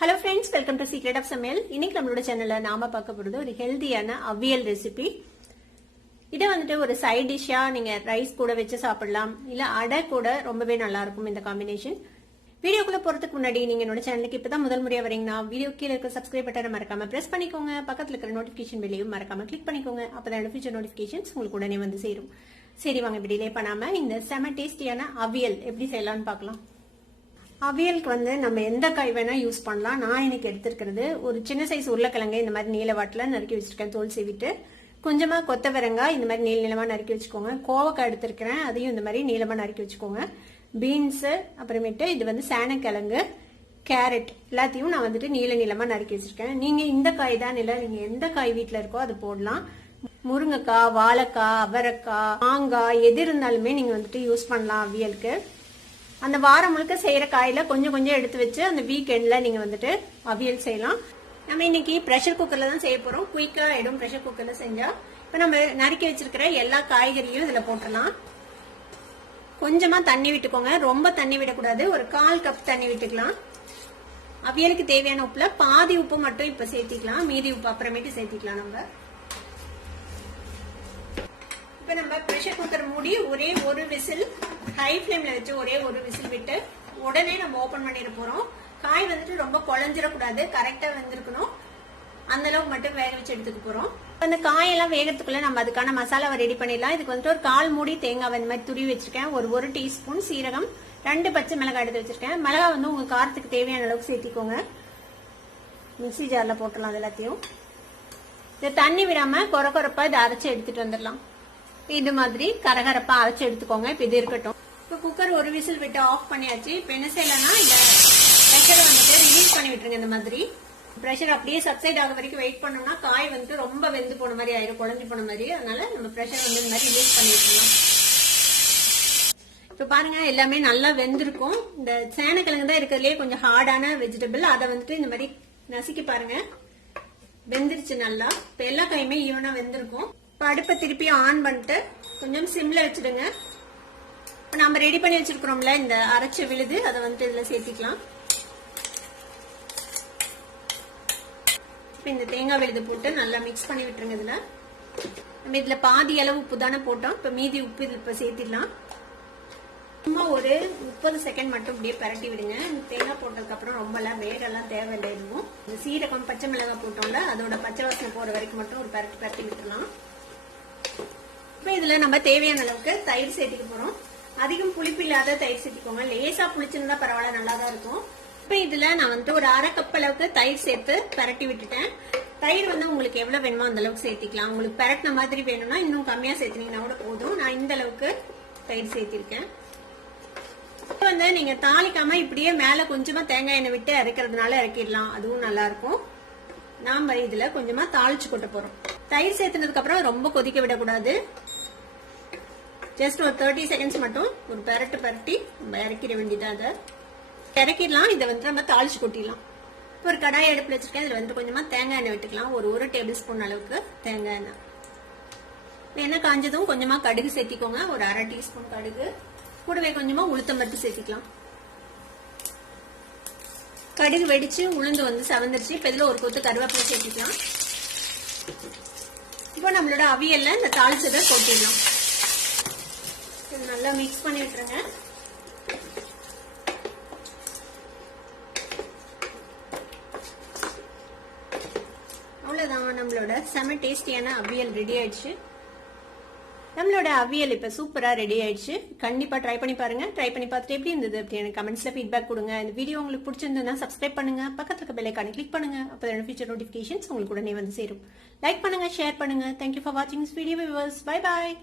Hello friends, welcome to Secret of Samayal. இன்னைக்கு நம்மளோட சேனல்ல நாம பார்க்க போறது ஒரு ஹெல்தியான அவியல் ரெசிபி. இத வந்துட்டு ஒரு சைட் டிஷ்ஷா நீங்க ரைஸ் கூட வச்சு சாப்பிடலாம், இல்ல அடை கூட ரொம்பவே நல்லா இருக்கும் இந்த காம்பினேஷன். வீடியோக்குள்ள போறதுக்கு முன்னாடி நீங்க என்னோட சேனலுக்கு இப்பதான் முதல் முறையா வரீங்கன்னா வீடியோ கீழ இருக்க சப்ஸ்கிரைப் பட்டனை மறக்காம பிரஸ் பண்ணிக்கோங்க. பக்கத்துல இருக்கிற நோட்டிபிகேஷன் பெல்லையும் மறக்காம கிளிக் பண்ணிக்கோங்க. அப்பதான் ஃபியூச்சர் நோட்டிபிகேஷன்ஸ் உங்களுக்கு உடனே வந்து சேரும். சரி வாங்க டிலே பண்ணாம இந்த செம டேஸ்டியான அவியல் எப்படி செய்யலாம்னு பார்க்கலாம். அவியலுக்கு வந்து நம்ம எந்த காய் வேணா யூஸ் பண்ணலாம். நான் இன்னைக்கு எடுத்திருக்கிறது ஒரு சின்ன சைஸ் உருளைக்கிழங்கு இந்த மாதிரி நீல வாட்டில நறுக்கி வச்சிருக்கேன், தோல் சீவிட்டு. கொஞ்சமா கொத்தவரங்காய் இந்த மாதிரி நீளமா நறுக்கி வச்சுக்கோங்க. கோவக்காய் எடுத்திருக்கிறேன், அதையும் இந்த மாதிரி நீளமா நறுக்கி வச்சுக்கோங்க. பீன்ஸ், அப்புறமேட்டு இது வந்து சேனக்கிழங்கு, கேரட் எல்லாத்தையும் நான் வந்துட்டு நீளமா நறுக்கி வச்சிருக்கேன். நீங்க இந்த காய் தான் இல்ல, நீங்க எந்த காய் வீட்டுல இருக்கோ அது போடலாம். முருங்கைக்காய், வாழைக்காய், அவரைக்காய், மாங்காய் எது இருந்தாலுமே நீங்க வந்துட்டு யூஸ் பண்ணலாம் அவியலுக்கு. அந்த வாரம் முழுக்க செய்யற காயில கொஞ்சம் கொஞ்சம் எடுத்து வச்சு அந்த வீக்கெண்ட்ல நீங்க வந்துட்டு அவியல் செய்யலாம். நம்ம இன்னைக்கு பிரஷர் குக்கர்ல தான் செய்ய போறோம். குயிக்கா ஆயிடும் பிரஷர் குக்கர்ல செஞ்சா. இப்ப நம்ம நறுக்கி வச்சிருக்கிற எல்லா காய்கறியும் இதுல போட்டுடலாம். கொஞ்சமா தண்ணி விட்டுக்கோங்க, ரொம்ப தண்ணி விடக்கூடாது. ஒரு 1/4 கப் தண்ணி விட்டுக்கலாம். அவியலுக்கு தேவையான உப்புல பாதி உப்பு மட்டும் இப்ப சேர்த்திக்கலாம், மீதி உப்பு அப்புறமேட்டு சேர்த்திக்கலாம். நம்ம இப்ப நம்ம பிரஷர் குக்கர் மூடி ஒரே ஒரு விசில் ஹை ஃபிளேம்ல வச்சு ஒரே ஒரு விசில் விட்டு உடனே நம்ம ஓபன் பண்ணிட போறோம். காய் வந்துட்டு ரொம்ப குழஞ்சிடக்கூடாது, கரெக்டா வெந்திருக்கணும். அந்த அளவுக்கு மட்டும் வேக வச்சு எடுத்துக்க போறோம். அந்த காயெல்லாம் வேகத்துக்குள்ள நம்ம அதுக்கான மசாலாவை ரெடி பண்ணிடலாம். இதுக்கு வந்துட்டு ஒரு 1/4 மூடி தேங்காய் இந்த மாதிரி துருவி வச்சிருக்கேன். ஒரு டீஸ்பூன் சீரகம், 2 பச்சை மிளகாய் எடுத்து வச்சிருக்கேன். மிளகாய் வந்து உங்க காரத்துக்கு தேவையான அளவுக்கு சேர்த்திக்கோங்க. மிக்சி ஜார்ல போட்டலாம் அது எல்லாத்தையும். இதை தண்ணி விடாம கொரப்பா இதை அரைச்சு எடுத்துட்டு வந்துடலாம். இது மாதிரி கரகரப்பா அரைச்சு எடுத்துக்கோங்க. இப்ப இது இருக்கட்டும். இப்ப குக்கர் ஒரு விசில் விட்டு ஆஃப் பண்ணியாச்சு. இப்ப என்ன செய்யலன்னா இந்த பிரஷரை வந்துட்டு ரிலீஸ் பண்ணி விட்டுருங்க. இந்த மாதிரி பிரஷர் அப்படியே சப்சைட் ஆக வரைக்கும் வெயிட் பண்ணோம்னா காய் வந்துட்டு ரொம்ப வெந்து போன மாதிரி ஆயிரும், குழஞ்சு போன மாதிரி. அதனால நம்ம பிரஷர் வந்து இந்த மாதிரி ரிலீஸ் பண்ணி விட்டுருலாம். இப்ப பாருங்க எல்லாமே நல்லா வெந்திருக்கும். இந்த சேனக்கிழங்கு தான் இருக்கிறதுலே கொஞ்சம் ஹார்டான வெஜிடபிள். அதை வந்துட்டு இந்த மாதிரி நசுக்கி பாருங்க, வெந்துருச்சு நல்லா. இப்ப எல்லா காயுமே ஈவனா வெந்திருக்கும். இப்ப அடுப்பை திருப்பி ஆன் பண்ணிட்டு கொஞ்சம் சிம்ல வச்சிடுங்க. நம்ம ரெடி பண்ணி வச்சிருக்கிறோம்ல இந்த அரைச்ச விழுது, அதை வந்துட்டு இதுல சேர்த்திக்கலாம். இந்த தேங்காய் விழுது போட்டு நல்லா மிக்ஸ் பண்ணி விட்டுருங்க. இதுல நம்ம இதுல பாதி அளவு உப்பு தானே போட்டோம். இப்ப மீதி உப்பு இதுல இப்ப சேர்த்திடலாம். சும்மா ஒரு 30 செகண்ட் மட்டும் இப்படியே பரட்டி விடுங்க. தேங்காய் போட்டதுக்கு அப்புறம் ரொம்ப எல்லாம் வேகெல்லாம் தேவையில்லை. எதுவும் இந்த சீரகம் பச்சை மிளகாய் போட்டோம்ல அதோட பச்சை வாசனை போற வரைக்கும் மட்டும் ஒரு பரட்டி விட்டுலாம். இப்ப இதுல நம்ம தேவையான அளவுக்கு தயிர் சேர்த்திக்க போறோம். அதிகம் புளிப்பு இல்லாத தயிர் சேர்த்திக்கோங்க. லேசா புளிச்சிருந்தா பரவாயில்ல, நல்லாதான் இருக்கும். இப்ப இதுல நான் வந்துட்டு ஒரு 1/2 கப் அளவுக்கு தயிர் சேர்த்து பரட்டி விட்டுட்டேன். தயிர் வந்து உங்களுக்கு எவ்வளவு வேணுமோ அந்த அளவுக்கு சேர்த்திக்கலாம். உங்களுக்கு பரட்டின மாதிரி வேணும்னா இன்னும் கம்மியா சேர்த்தினீங்கன்னா கூட போதும். நான் இந்த அளவுக்கு தயிர் சேர்த்திருக்கேன். வந்து நீங்க தாளிக்காம இப்படியே மேல கொஞ்சமா தேங்காய் எண்ணெய் விட்டு அரைக்கிறதுனால இறக்கிடலாம், அதுவும் நல்லா இருக்கும். நாம இதுல கொஞ்சமா தாளிச்சு கொட்ட போறோம். தயிர் சேர்த்துனதுக்கு அப்புறம் ரொம்ப கொதிக்க விடக்கூடாது. ஜஸ்ட் ஒரு 30 செகண்ட்ஸ் மட்டும் ஒரு பரட்டி நம்ம இறக்கிட வேண்டியதா. அதை இறக்கிடலாம். இதை வந்து நம்ம தாளிச்சு கொட்டிடலாம். ஒரு கடாய் அடுப்புல வச்சிருக்கேன். இதுல வந்து கொஞ்சமா தேங்காய் எண்ணெய் விட்டுக்கலாம். ஒரு டேபிள் ஸ்பூன் அளவுக்கு தேங்காய் எண்ணெய். எண்ணெய் காஞ்சதும் கொஞ்சமா கடுகு சேர்த்திக்கோங்க. ஒரு 1/2 டீஸ்பூன் கடுகு, கூடவே கொஞ்சமா உளுத்தம் பருப்பு சேர்த்திக்கலாம். கடுகு வெடிச்சு உளுந்து வந்து செவந்துருச்சு. இப்ப இதுல ஒரு கொத்து கருவேப்பிலை சேர்த்திக்கலாம். இப்போ நம்மளோட அவியல்ல இந்த தாளிச்சதை கொட்டிடலாம். நல்லா மிக்ஸ் பண்ணி விட்டுருங்க. அவ்வளவுதான், நம்மளோட செம டேஸ்டியான அவியல் ரெடி ஆயிடுச்சு. நம்மளோட அவியல் இப்ப சூப்பரா ரெடி ஆயிடுச்சு. கண்டிப்பா ட்ரை பண்ணி பாருங்க. ட்ரை பண்ணி பார்த்துட்டு எப்படி இருந்தது அப்படின்னு கமெண்ட்ஸ்ல ஃபீட்பேக் கொடுங்க. இந்த வீடியோ உங்களுக்கு பிடிச்சிருந்ததுன்னா சப்ஸ்கிரைப் பண்ணுங்க, பக்கத்துல இருக்க பெல் ஐகானை கிளிக் பண்ணுங்க. அப்பதான் ஃபியூச்சர் நோட்டிபிகேஷன்ஸ் உங்களுக்கு உடனே வந்து சேரும். லைக் பண்ணுங்க, ஷேர் பண்ணுங்க. தேங்க்யூ ஃபார் வாட்சிங் this video viewers. Bye bye.